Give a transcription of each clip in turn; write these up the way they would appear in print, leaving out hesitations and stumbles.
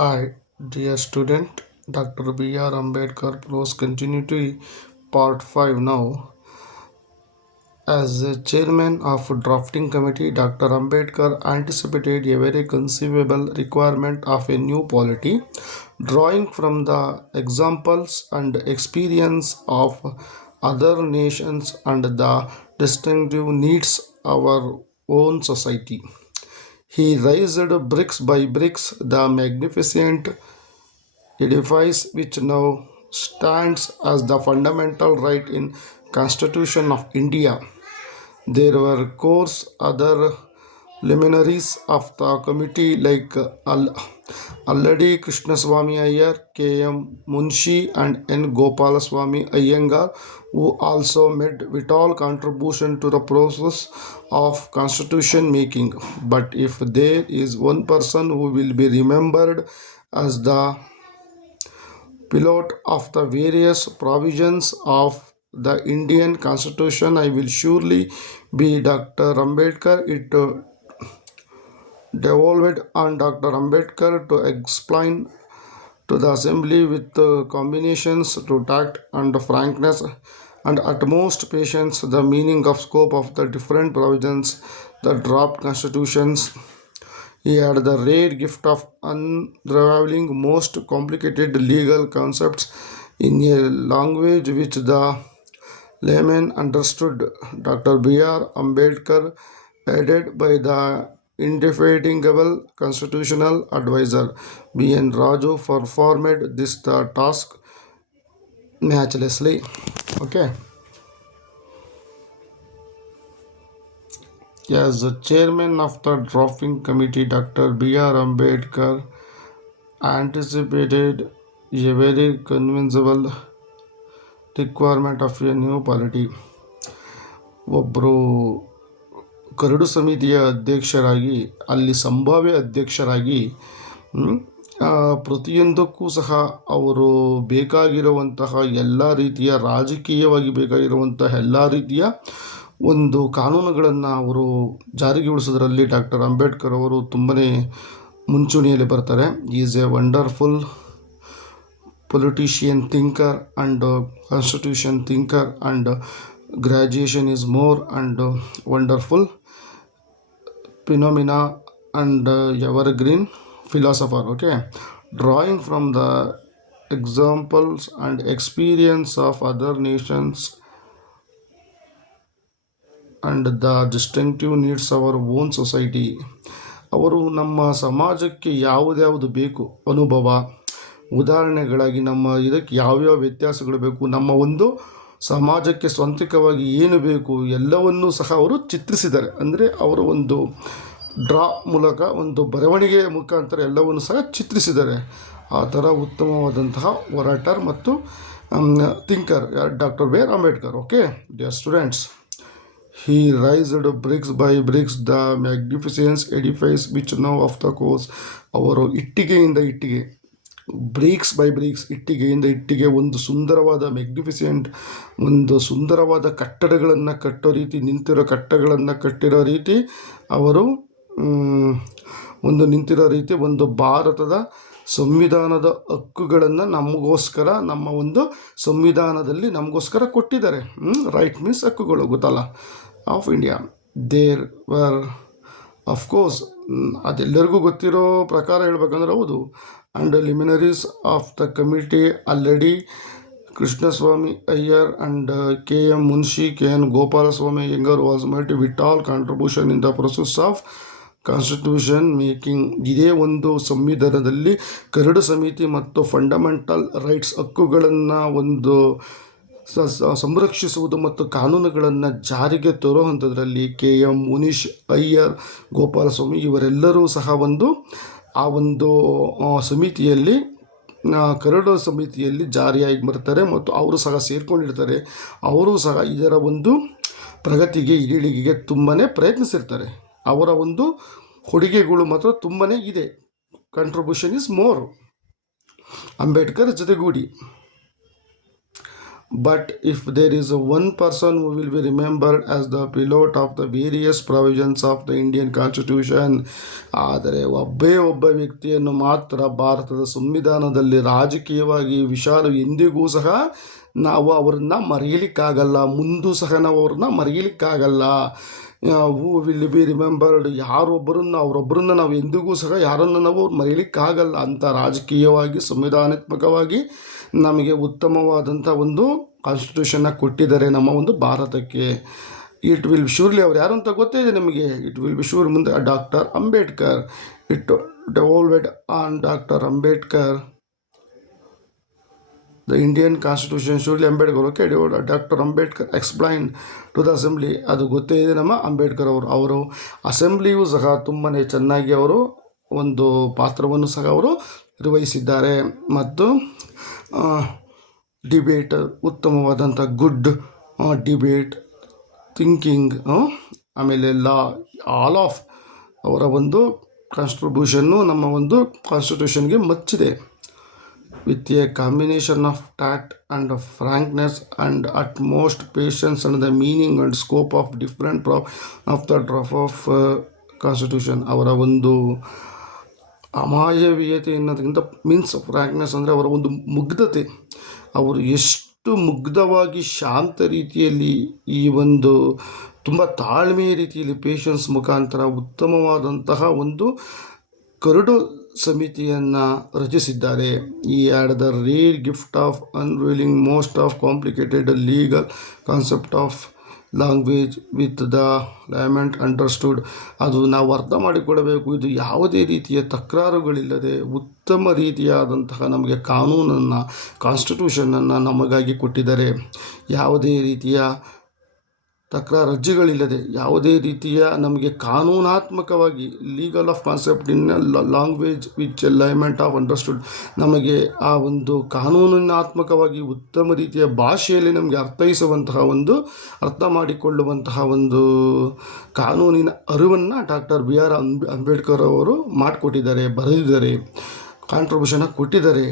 Hi, dear student. Dr. B.R. Ambedkar Pros Continuity Part 5 now. As a chairman of drafting committee, Dr. Ambedkar anticipated a very conceivable requirement of a new polity, drawing from the examples and experience of other nations and the distinctive needs of our own society. He raised bricks by bricks the magnificent edifice which now stands as the fundamental right in Constitution of India. There were course other luminaries of the committee like Alladi Krishnaswamy Iyer, K.M. Munshi and N. Gopalaswamy Iyengar, who also made vital contribution to the process of constitution making. But if there is one person who will be remembered as the pilot of the various provisions of the Indian Constitution, I will surely be Dr. Ambedkar. It devolved on Dr. Ambedkar to explain to the Assembly with combinations to tact and frankness and utmost patience the meaning of scope of the different provisions, the draft constitutions. He had the rare gift of unraveling most complicated legal concepts in a language which the layman understood. Dr. B.R. Ambedkar, aided by the indefatigable constitutional advisor B.N. Raju, performed this task matchlessly. Okay. As the chairman of the drafting committee, Dr. B.R. Ambedkar anticipated a very convincible requirement of a new polity. ಒಬ್ಬರು curd ಸಮಿತಿಯ ಅಧ್ಯಕ್ಷರಾಗಿ ಅಲ್ಲಿ ಸಂಭಾವ್ಯ ಅಧ್ಯಕ್ಷರಾಗಿ ಪ್ರತಿಯೊಂದಕ್ಕೂ ಸಹ ಅವರು ಬೇಕಾಗಿರುವಂತಹ ಎಲ್ಲ ರೀತಿಯ ರಾಜಕೀಯವಾಗಿ ಬೇಕಾಗಿರುವಂತಹ ಎಲ್ಲ ರೀತಿಯ ಒಂದು ಕಾನೂನುಗಳನ್ನು ಅವರು ಜಾರಿಗೊಳಿಸೋದ್ರಲ್ಲಿ ಡಾಕ್ಟರ್ ಅಂಬೇಡ್ಕರ್ ಅವರು ತುಂಬನೇ ಮುಂಚೂಣಿಯಲ್ಲಿ ಬರ್ತಾರೆ. Is A wonderful politician thinker and constitution thinker and graduation is more and wonderful phenomena and evergreen philosopher. Okay, drawing from the examples and experience of other nations and the distinctive needs of our own society. ಅವರು ನಮ್ಮ ಸಮಾಜಕ್ಕೆ ಯಾವುದ್ಯಾವುದು ಬೇಕು ಅನುಭವ ಉದಾಹರಣೆಗಳಾಗಿ ನಮ್ಮ ಇದಕ್ಕೆ ಯಾವ್ಯಾವ ವ್ಯತ್ಯಾಸಗಳು ಬೇಕು, ನಮ್ಮ ಒಂದು ಸಮಾಜಕ್ಕೆ ಸ್ವಂತಿಕವಾಗಿ ಏನು ಬೇಕು ಎಲ್ಲವನ್ನೂ ಸಹ ಅವರು ಚಿತ್ರಿಸಿದ್ದಾರೆ. ಅಂದರೆ ಅವರು ಒಂದು ಡ್ರಾ ಮೂಲಕ ಒಂದು ಬರವಣಿಗೆಯ ಮುಖಾಂತರ ಎಲ್ಲವನ್ನು ಸಹ ಚಿತ್ರಿಸಿದ್ದಾರೆ. ಆ ಥರ ಉತ್ತಮವಾದಂತಹ ಹೋರಾಟರ್ ಮತ್ತು thinker doctor B R Ambedkar. Okay dear students, he raised bricks by bricks the magnificent edifice which now of the course. ಅವರು ಇಟ್ಟಿಗೆಯಿಂದ ಇಟ್ಟಿಗೆ, ಬ್ರಿಕ್ಸ್ ಬೈ ಬ್ರಿಕ್ಸ್, ಇಟ್ಟಿಗೆಯಿಂದ ಇಟ್ಟಿಗೆ ಒಂದು ಸುಂದರವಾದ ಮ್ಯಾಗ್ನಿಫಿಸೆಂಟ್ ಒಂದು ಸುಂದರವಾದ ಕಟ್ಟಡಗಳನ್ನು ಕಟ್ಟೋ ರೀತಿ, ನಿಂತಿರೋ ಕಟ್ಟಡಗಳನ್ನು ಕಟ್ಟಿರೋ ರೀತಿ ಅವರು ಒಂದು ನಿಂತಿರೋ ರೀತಿ ಒಂದು ಭಾರತದ ಸಂವಿಧಾನದ ಹಕ್ಕುಗಳನ್ನು ನಮಗೋಸ್ಕರ ನಮ್ಮ ಒಂದು ಸಂವಿಧಾನದಲ್ಲಿ ನಮಗೋಸ್ಕರ ಕೊಟ್ಟಿದ್ದಾರೆ. ರೈಟ್ ಮೀನ್ಸ್ ಹಕ್ಕುಗಳು, ಗೊತ್ತಲ್ಲ, of India. There were of course ಅದೆಲ್ಲರಿಗೂ ಗೊತ್ತಿರೋ ಪ್ರಕಾರ ಹೇಳ್ಬೇಕಂದ್ರೆ ಹೌದು. and luminaries of the committee Alladi Krishnaswamy Iyer and K.M. Munshi, K.N. Gopalaswamy Iyengar was made vital contribution in the process of constitution making. ಇದೇ ಒಂದು ಸಂವಿಧಾನದಲ್ಲಿ ಕರಡು ಸಮಿತಿ ಮತ್ತು ಫಂಡಮೆಂಟಲ್ ರೈಟ್ಸ್ ಹಕ್ಕುಗಳನ್ನು ಒಂದು ಸಂರಕ್ಷಿಸುವುದು ಮತ್ತು ಕಾನೂನುಗಳನ್ನು ಜಾರಿಗೆ ತರುವಂಥದ್ರಲ್ಲಿ K.M. ಮುನೀಶ್, ಅಯ್ಯರ್, ಗೋಪಾಲಸ್ವಾಮಿ ಇವರೆಲ್ಲರೂ ಸಹ ಆ ಒಂದು ಸಮಿತಿಯಲ್ಲಿ ಕರಡು ಸಮಿತಿಯಲ್ಲಿ ಜಾರಿಯಾಗಿ ಬರ್ತಾರೆ ಮತ್ತು ಅವರು ಸಹ ಸೇರ್ಕೊಂಡಿರ್ತಾರೆ. ಅವರು ಸಹ ಇದರ ಒಂದು ಪ್ರಗತಿಗೆ ಈಳಿಗೆಗೆ ತುಂಬಾ ಪ್ರಯತ್ನಿಸಿರ್ತಾರೆ. ಅವರ ಒಂದು ಕೊಡುಗೆಗಳು ಮಾತ್ರ ತುಂಬಾ ಇದೆ. Contribution is more. ಅಂಬೇಡ್ಕರ್ ಜೊತೆಗೂಡಿ But if there is one person who will be remembered as the pilot of the various provisions of the Indian Constitution, ಆದರೆ ಒಬ್ಬ ವ್ಯಕ್ತಿಯನ್ನು ಮಾತ್ರ ಭಾರತದ ಸಂವಿಧಾನದಲ್ಲಿ ರಾಜಕೀಯವಾಗಿ ವಿಶಾಲ ಎಂದಿಗೂ ಸಹ ನಾವು ಅವ್ರನ್ನ ಮರೆಯಲಿಕ್ಕಾಗಲ್ಲ, ಮುಂದೂ ಸಹ ನಾವು ಅವ್ರನ್ನ ಮರೆಯಲಿಕ್ಕಾಗಲ್ಲ. ಹೂ ವಿಲ್ ಬಿ ರಿಮೆಂಬರ್ಡ್, ಅವರೊಬ್ಬರನ್ನ ನಾವು ಎಂದಿಗೂ ಸಹ ಯಾರನ್ನು ನಾವು ಮರೆಯಲಿಕ್ಕಾಗಲ್ಲ ಅಂತ ರಾಜಕೀಯವಾಗಿ ಸಂವಿಧಾನಾತ್ಮಕವಾಗಿ ನಮಗೆ ಉತ್ತಮವಾದಂಥ ಒಂದು ಕಾನ್ಸ್ಟಿಟ್ಯೂಷನ್ನ ಕೊಟ್ಟಿದ್ದಾರೆ ನಮ್ಮ ಒಂದು ಭಾರತಕ್ಕೆ. ಇಟ್ ವಿಲ್ ಬಿ ಶೂರ್ಲಿ, ಅವ್ರು ಯಾರು ಅಂತ ಗೊತ್ತೇ ಇದೆ ನಿಮಗೆ. ಇಟ್ ವಿಲ್ ಬಿ ಶೂರ್ ಮುಂದೆ doctor Ambedkar. It devolved on doctor Ambedkar. The Indian Constitution surely Ambedkar, okay, Dr. Ambedkar explained to the assembly. ಅದು ಗೊತ್ತೇ ಇದೆ ನಮ್ಮ ಅಂಬೇಡ್ಕರ್ ಅವರು ಅಸೆಂಬ್ಲಿಯೂ ಸಹ ತುಂಬಾ ಚೆನ್ನಾಗಿ ಅವರು ಒಂದು ಪಾತ್ರವನ್ನು ಸಹ ಅವರು ನಿರ್ವಹಿಸಿದ್ದಾರೆ. ಮತ್ತು ಡಿಬೇಟ್, ಉತ್ತಮವಾದಂಥ ಗುಡ್ ಡಿಬೇಟ್, ಥಿಂಕಿಂಗ್, ಆಮೇಲೆ ಲಾ, ಆಲ್ ಆಫ್ ಅವರ ಒಂದು ಕಾನ್ಸ್ಟ್ರಿಬ್ಯೂಷನ್ನು ನಮ್ಮ ಒಂದು ಕಾನ್ಸ್ಟಿಟ್ಯೂಷನ್ಗೆ ಮಚ್ಚಿದೆ. With a combination of tact and frankness and utmost patience and the meaning and scope of different of the draft of Constitution. ಅವರ ಒಂದು ಅಮಾಯವೀಯತೆ ಎನ್ನೋದಕ್ಕಿಂತ ಮೀನ್ಸ್ ಫ್ರಾಂಕ್ನೆಸ್ ಅಂದರೆ ಅವರ ಒಂದು ಮುಗ್ಧತೆ. ಅವರು ಎಷ್ಟು ಮುಗ್ಧವಾಗಿ ಶಾಂತ ರೀತಿಯಲ್ಲಿ ಈ ಒಂದು ತುಂಬ ತಾಳ್ಮೆಯ ರೀತಿಯಲ್ಲಿ ಪೇಷನ್ಸ್ ಮುಖಾಂತರ ಉತ್ತಮವಾದಂತಹ ಒಂದು ಕರಡು ಸಮಿತಿಯನ್ನು ರಚಿಸಿದ್ದಾರೆ. ಈ had the rare gift of unrolling most of complicated legal concept of language with the layman understood. ಅದು ನಾವು ಅರ್ಥ ಮಾಡಿಕೊಳ್ಳಬೇಕು. ಇದು ಯಾವುದೇ ರೀತಿಯ ತಕರಾರುಗಳಿಲ್ಲದೆ ಉತ್ತಮ ರೀತಿಯಾದಂತಹ ನಮಗೆ ಕಾನೂನನ್ನು, ಕಾನ್ಸ್ಟಿಟ್ಯೂಷನನ್ನು ನಮಗಾಗಿ ಕೊಟ್ಟಿದ್ದಾರೆ. ಯಾವುದೇ ರೀತಿಯ ತಕರಾರಜ್ಜಿಗಳಿಲ್ಲದೆ, ಯಾವುದೇ ರೀತಿಯ ನಮಗೆ ಕಾನೂನಾತ್ಮಕವಾಗಿ legal of concept in language which layman of understood, ನಮಗೆ ಆ ಒಂದು ಕಾನೂನಾತ್ಮಕವಾಗಿ ಉತ್ತಮ ರೀತಿಯ ಭಾಷೆಯಲ್ಲಿ ನಮಗೆ ಅರ್ಥ ಮಾಡಿಕೊಳ್ಳುವಂತಹ ಒಂದು ಕಾನೂನಿನ ಅರಿವನ್ನು ಡಾಕ್ಟರ್ BR ಅಂಬೇಡ್ಕರ್ ಅವರು ಮಾಡಿಕೊಟ್ಟಿದ್ದಾರೆ, ಬರೆದಿದ್ದಾರೆ, ಕಾಂಟ್ರಿಬ್ಯೂಷನ್ ಕೊಟ್ಟಿದ್ದಾರೆ.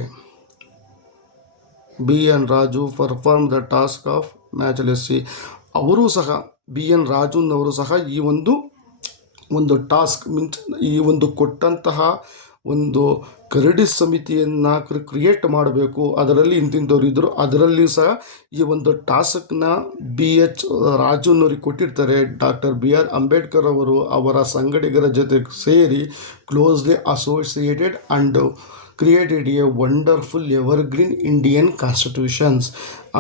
BN Raju perform the task of matchlessly. ಅವರು ಸಹ BN ರಾಜುನವರು ಸಹ ಈ ಒಂದು ಟಾಸ್ಕ್ ಮೀನ್ಸ್ ಈ ಒಂದು ಕೊಟ್ಟಂತಹ ಒಂದು ಕರಡಿ ಸಮಿತಿಯನ್ನು ಕ್ರಿಯೇಟ್ ಮಾಡಬೇಕು, ಅದರಲ್ಲಿ ಇಂತಿಂಥವ್ರು ಇದ್ದರು, ಅದರಲ್ಲಿ ಸಹ ಈ ಒಂದು ಟಾಸ್ಕ್ನ BH ರಾಜುನವ್ರಿಗೆ ಕೊಟ್ಟಿರ್ತಾರೆ. ಡಾಕ್ಟರ್ BR ಅಂಬೇಡ್ಕರ್ ಅವರು ಅವರ ಸಂಗಡಿಗರ ಜೊತೆ ಸೇರಿ closely associated and created a wonderful evergreen Indian Constitutions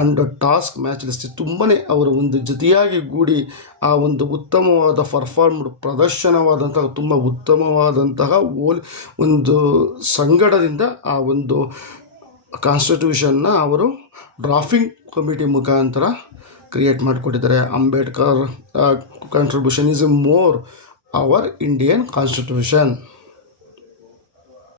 and task match list. ತುಂಬನೇ ಅವರು ಒಂದು ಜೊತೆಯಾಗಿ ಗೂಡಿ ಆ ಒಂದು ಉತ್ತಮವಾದ ಪ್ರದರ್ಶನವಾದಂತಹ ತುಂಬ ಉತ್ತಮವಾದಂತಹ ಒಂದು ಸಂಗಡದಿಂದ ಆ ಒಂದು ಕಾನ್ಸ್ಟಿಟ್ಯೂಷನ್ನ ಅವರು ಡ್ರಾಫ್ಟಿಂಗ್ ಕಮಿಟಿ ಮುಖಾಂತರ ಕ್ರಿಯೇಟ್ ಮಾಡಿಕೊಟ್ಟಿದ್ದಾರೆ. Ambedkar contribution is A more our Indian constitution.